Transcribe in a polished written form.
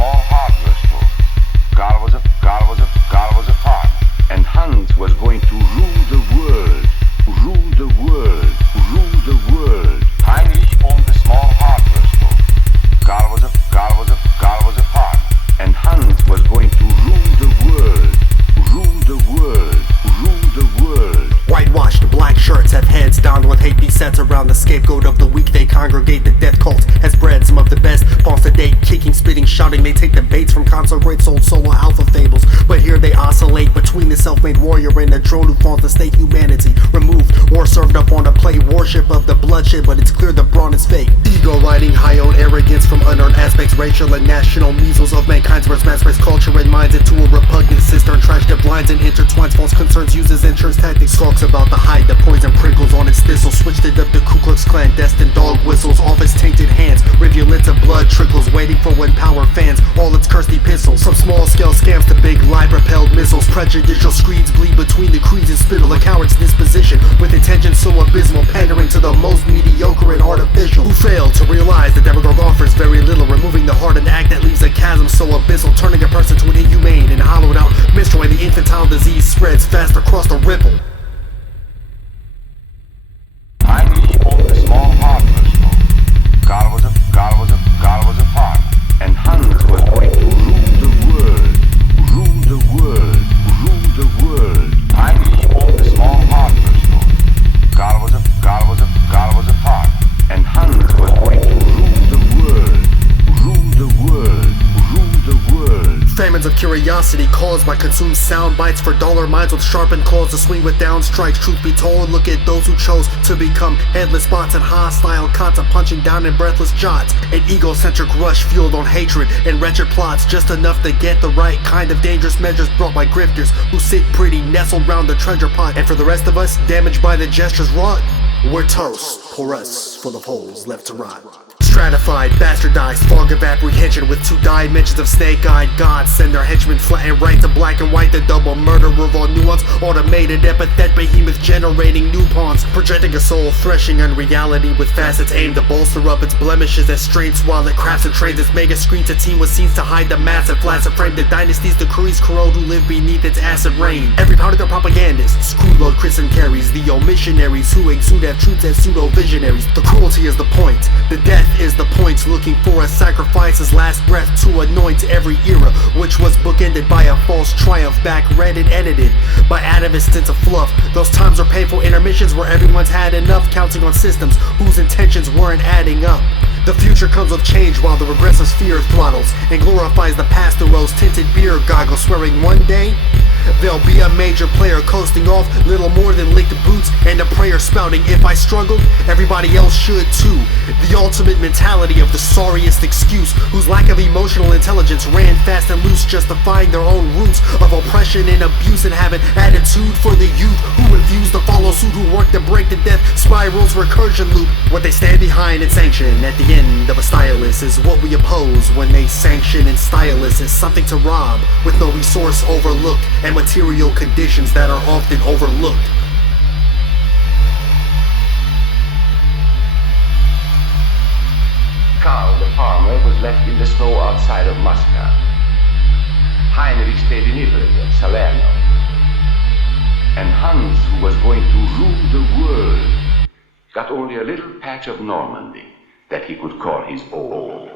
small hardware store. Karl was a farmer, and Hanz was going to rule the world. Heinrich owned a small hardware store. Karl was a farmer, and Hanz was going to rule the world. Whitewashed, black shirts have heads down with hate besets around the scapegoat of the weak. They congregate. The death cult has bred some of the best fawns to date, kicking, spitting, shouting. They take the baits from console great sold solo alpha fables, but here they oscillate between the self-made warrior and the drone who fawns the state. Humanity removed or served up on a plate, worship of the bloodshed, but it's clear the brawn is fake. Ego riding high on arrogance from unearned aspects, racial and national measles of mankind's worst mass race culture and minds into a repugnant cistern, trash that blinds and intertwines false concerns, uses insurance tactics, talks about the hide the poison prickles on its thistle, switched it up to Ku Klux Klan, destined dog whistles off its tainted hands, rivulets of blood trickles, waiting for when power fans all its cursed epistles, from small scale scams to big lie propelled missiles, prejudicial screeds bleed between the creeds and spittle, a coward's disposition with intention so abysmal, pandering to the most mediocre and artificial, who fail to realize the demagogue offers very little, removing the heart and act that leaves a chasm so abyssal, turning a person to an inhumane and hollowed out minstrel, and the infantile disease spreads fast across the ripple. Heinrich owned a small hardware store. Karl was a farmer, and Hanz was going to rule the world. Heinrich owned a small hardware store. Karl was a farmer, and Hanz was going to rule the world. Famines of curiosity caused by consumed sound bites for dollar minds with sharpened claws to swing with down strikes. Truth be told, look at those who chose to become headless spots and hostile content, punching down in breathless jots. An egocentric rush fueled on hatred and wretched plots, just enough to get the right kind of dangerous measures brought by grifters who sit pretty nestled round the treasure pot. And for the rest of us, damaged by the gestures wrought, we're toast, porous, full of holes left to rot. Stratified, bastardized, fog of apprehension with two dimensions of snake-eyed gods. Send their henchmen flat and right to black and white, the double murder of all nuance. Automated epithet behemoth generating new pawns, projecting a soul threshing unreality with facets aimed to bolster up its blemishes as strains while it crafts and trains its mega screen to team with scenes to hide the massive flaccid frame. The dynasty's decrees corrode who live beneath its acid rain. Every part of their propagandists, screwload Christian carries, the old missionaries who exude have truths as pseudo-visionaries. The cruelty is the point, the death is the point, looking for a sacrifice's last breath to anoint every era, which was bookended by a false triumph, back read and edited by atavists into fluff. Those times are painful intermissions where everyone's had enough, counting on systems whose intentions weren't adding up. The future comes with change while the regressive sphere throttles and glorifies the past through rose-tinted beer goggles, swearing one day there'll be a major player coasting off little more than licked boots and a prayer spouting, if I struggled, everybody else should too. The ultimate mentality of the sorriest excuse, whose lack of emotional intelligence ran fast and loose, justifying their own roots of oppression and abuse, and have an attitude for the youth who refuse to follow suit, who work to break the death spiral's recursion loop. What they stand behind and sanction at the end of a stylus is what we oppose when they sanction and style us as something to rob with no resource overlooked and material conditions that are often overlooked. Karl the farmer was left in the snow outside of Moscow. Heinrich stayed in Italy at Salerno. And Hanz, who was going to rule the world, got only a little patch of Normandy that he could call his own.